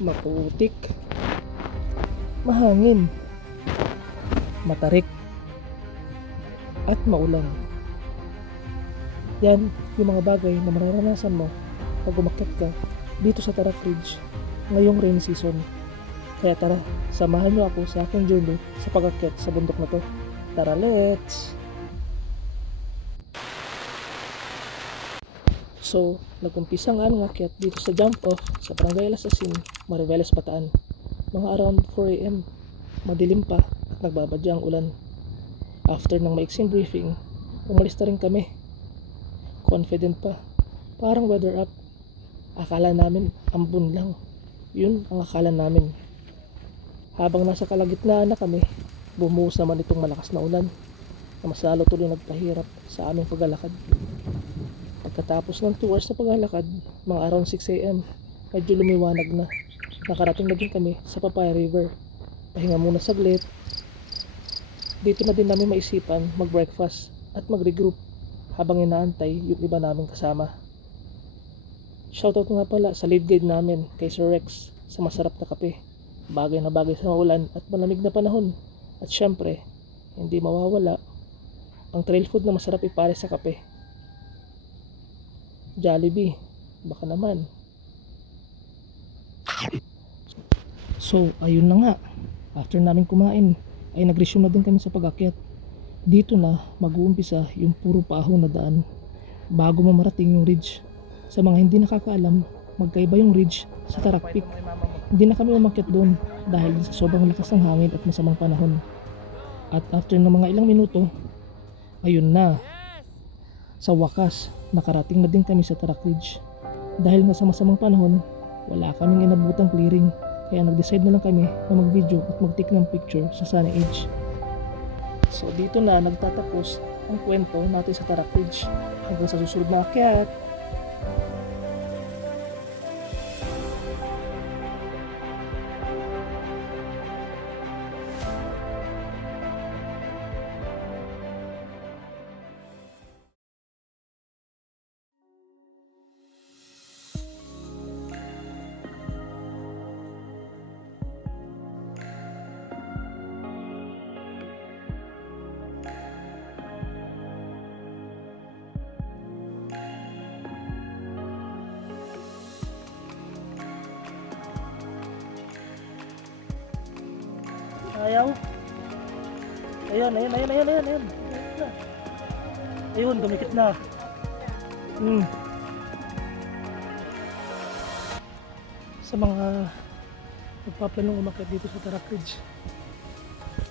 maputik, mahangin, matarik, at maulan. Yan yung mga bagay na mararanasan mo pag umakyat ka dito sa Tarak Ridge ngayong rainy season. Kaya tara, samahan niyo ako sa aking journey sa pag-akyat sa bundok na to. Tara, let's! So, nag-umpisa nga ang akyat dito sa jump off sa Barangay Alasasin, Mariveles, Bataan. Mga around 4 AM, madilim pa at nagbabadya ang ulan. After ng maiksing briefing, umalis na rin kami. Confident pa, parang weather up. Akala namin ambon lang. Yun ang akala namin. Habang nasa kalagitnaan na kami, bumuhos naman itong malakas na ulan na mas lalo tuloy nagpahirap sa aming paglalakad. Pagkatapos ng 2 hours na paglalakad, mga around 6 AM, medyo lumiwanag na. Nakarating na din kami sa Papaya River. Pahinga muna saglit. Dito na din namin maisipan mag-breakfast at mag-regroup habang inaantay yung iba naming kasama. Shoutout nga pala sa lead guide namin kay Sir Rex sa masarap na kape. Bagay na bagay sa maulan at malamig na panahon. At syempre, hindi mawawala ang trail food na masarap ipare sa kape. Jollibee, baka naman. So, ayun na nga. After namin kumain, ay nag-resume na din kami sa pag-akyat. Dito na mag-uumpisa yung puro paahon na daan bago mamarating yung ridge. Sa mga hindi nakakaalam, magkaiba yung ridge sa Tarak Peak. Hindi na kami umakyat doon dahil sa sobrang lakas ng hangin at masamang panahon. At after ng mga ilang minuto, ayun na. Sa wakas, nakarating na din kami sa Tarak Ridge. Dahil nga sa masamang panahon, wala kaming inabutang clearing. Kaya nag-decide na lang kami na mag-video at mag-take ng picture sa sunny edge. So dito na nagtatapos ang kwento natin sa Tarak Ridge. Hanggang sa susunod na akyat. Ayaw. Ayun. Ayun, dumikit na. Sa mga nagpaplanong umakyat dito sa Tarak Ridge,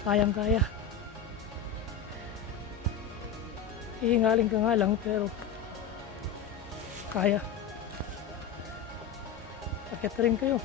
kayang-kaya. Hihingalin ka nga lang pero kaya. Akyat rin kayo.